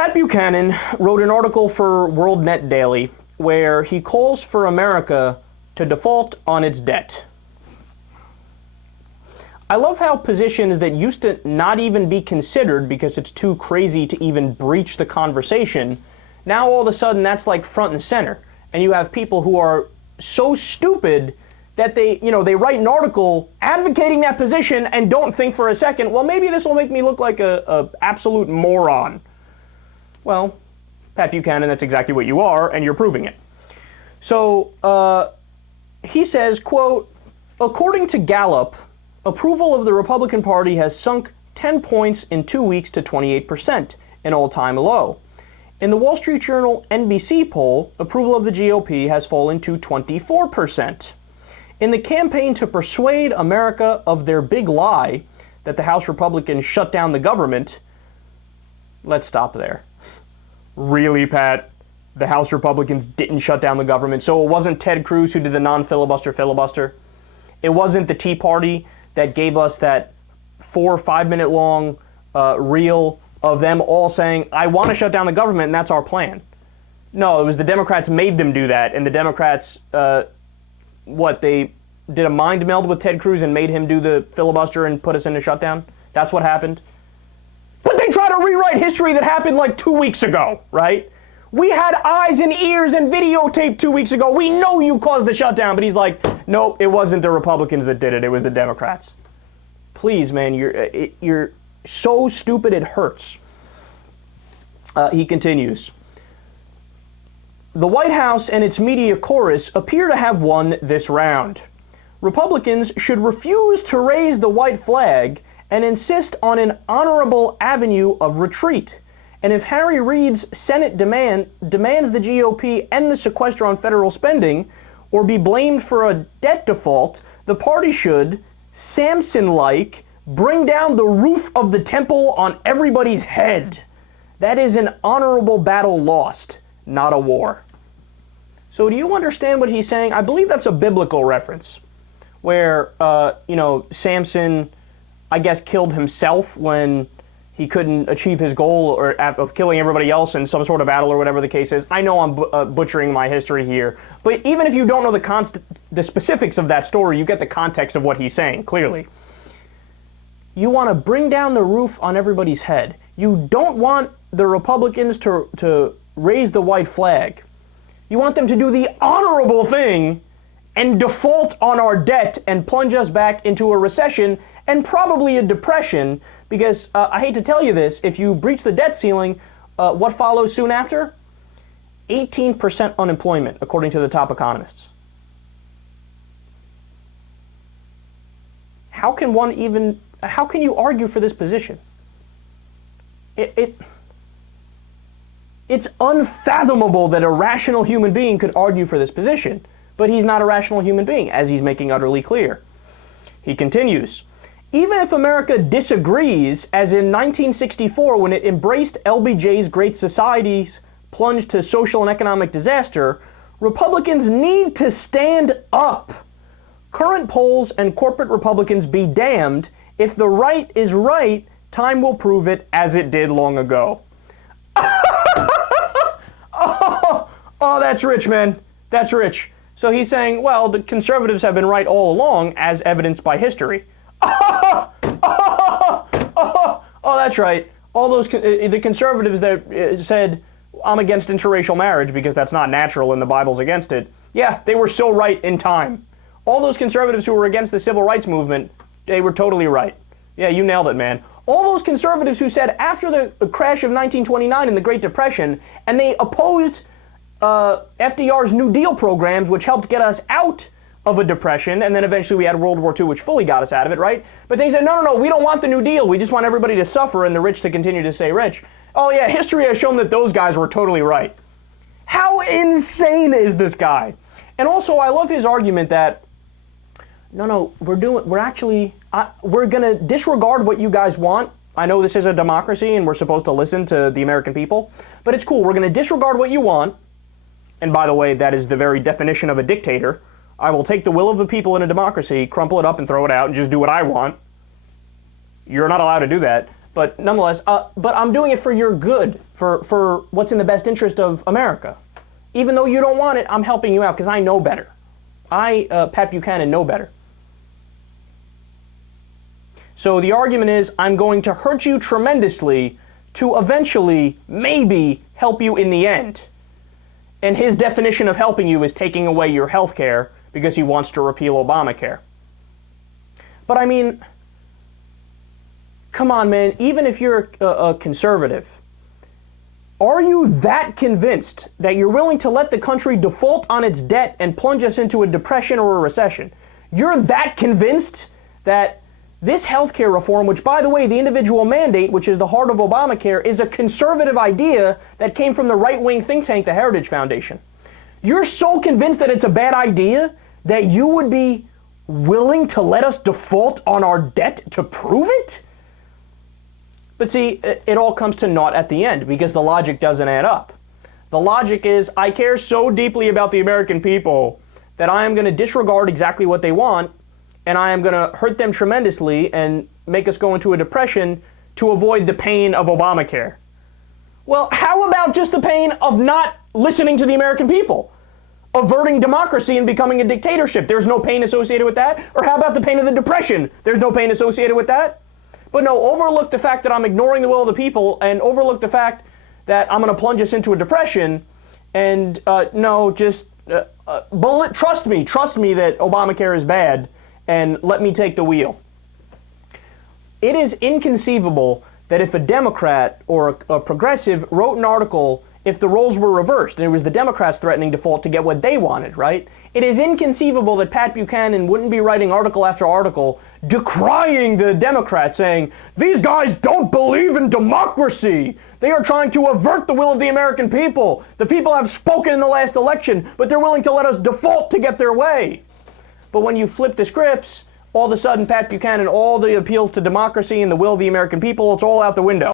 Pat Buchanan wrote an article for World Net Daily where he calls for America to default on its debt. I love how positions that used to not even be considered because it's too crazy to even breach the conversation, now all of a sudden that's like front and center. And you have people who are so stupid that they write an article advocating that position and don't think for a second, well, maybe this will make me look like a absolute moron. Well, Pat Buchanan, that's exactly what you are, and you're proving it. So he says, quote, according to Gallup, approval of the Republican Party has sunk 10 points in 2 weeks to 28%, an all-time low. In the Wall Street Journal NBC poll, approval of the GOP has fallen to 24%. In the campaign to persuade America of their big lie that the House Republicans shut down the government, let's stop there. Really, Pat? The House Republicans didn't shut down the government, so it wasn't Ted Cruz who did the non-filibuster filibuster? It wasn't the Tea Party that gave us that 4 or 5 minute long reel of them all saying, I want to shut down the government and that's our plan. No, it was the Democrats made them do that, and the Democrats, they did a mind meld with Ted Cruz and made him do the filibuster and put us in a shutdown? That's what happened? But they try to rewrite history that happened like 2 weeks ago, right? We had eyes and ears and videotape 2 weeks ago. We know you caused the shutdown, but he's like, nope, it wasn't the Republicans that did it. It was the Democrats. Please, man, you're so stupid it hurts. He continues. The White House and its media chorus appear to have won this round. Republicans should refuse to raise the white flag and insist on an honorable avenue of retreat. And if Harry Reid's Senate demands the GOP end the sequester on federal spending or be blamed for a debt default, the party should, Samson-like, bring down the roof of the temple on everybody's head. That is an honorable battle lost, not a war. So do you understand what he's saying? I believe that's a biblical reference where, Samson, I guess, killed himself when he couldn't achieve his goal of killing everybody else in some sort of battle or whatever the case is. I know I'm butchering my history here, but even if you don't know the specifics of that story, you get the context of what he's saying, clearly. You want to bring down the roof on everybody's head. You don't want the Republicans to raise the white flag. You want them to do the honorable thing and default on our debt and plunge us back into a recession and probably a depression, because I hate to tell you this, if you breach the debt ceiling, what follows soon after? 18% unemployment, according to the top economists. How can you argue for this position? It's unfathomable that a rational human being could argue for this position, but he's not a rational human being, as he's making utterly clear. He continues, even if America disagrees, as in 1964 when it embraced LBJ's Great Society's plunge to social and economic disaster, Republicans need to stand up. Current polls and corporate Republicans be damned. If the right is right, time will prove it, as it did long ago. Oh, that's rich, man. That's rich. So he's saying, well, the conservatives have been right all along, as evidenced by history. Oh, that's right. All those the conservatives that said, I'm against interracial marriage because that's not natural and the Bible's against it. Yeah, they were so right in time. All those conservatives who were against the civil rights movement, they were totally right. Yeah, you nailed it, man. All those conservatives who said after the crash of 1929 and the Great Depression, and they opposed FDR's New Deal programs, which helped get us out of a depression, and then eventually we had World War II, which fully got us out of it, right? But they said, no, we don't want the New Deal. We just want everybody to suffer and the rich to continue to stay rich. Oh yeah, history has shown that those guys were totally right. How insane is this guy? And also, I love his argument that, we're going to disregard what you guys want. I know this is a democracy and we're supposed to listen to the American people, but it's cool. We're going to disregard what you want. And by the way, that is the very definition of a dictator. I will take the will of the people in a democracy, crumple it up and throw it out and just do what I want. You're not allowed to do that. But nonetheless, but I'm doing it for your good, for what's in the best interest of America. Even though you don't want it, I'm helping you out because I know better. Pat Buchanan, know better. So the argument is, I'm going to hurt you tremendously to eventually, maybe, help you in the end. And his definition of helping you is taking away your health care because he wants to repeal Obamacare. But I mean, come on, man, even if you're a conservative, are you that convinced that you're willing to let the country default on its debt and plunge us into a depression or a recession? You're that convinced that this healthcare reform, which, by the way, the individual mandate, which is the heart of Obamacare, is a conservative idea that came from the right-wing think tank, the Heritage Foundation. You're so convinced that it's a bad idea that you would be willing to let us default on our debt to prove it? But see, it all comes to naught at the end because the logic doesn't add up. The logic is, I care so deeply about the American people that I am going to disregard exactly what they want, and I am going to hurt them tremendously and make us go into a depression to avoid the pain of Obamacare. Well, how about just the pain of not listening to the American people? Averting democracy and becoming a dictatorship. There's no pain associated with that. Or how about the pain of the depression? There's no pain associated with that. But no, overlook the fact that I'm ignoring the will of the people and overlook the fact that I'm going to plunge us into a depression. And no, just trust me that Obamacare is bad and let me take the wheel. It is inconceivable that if a Democrat or a progressive wrote an article, if the roles were reversed, and it was the Democrats threatening default to get what they wanted, right? It is inconceivable that Pat Buchanan wouldn't be writing article after article decrying the Democrats, saying, these guys don't believe in democracy. They are trying to avert the will of the American people. The people have spoken in the last election, but they're willing to let us default to get their way. But when you flip the scripts, all of a sudden Pat Buchanan, all the appeals to democracy and the will of the American people, it's all out the window.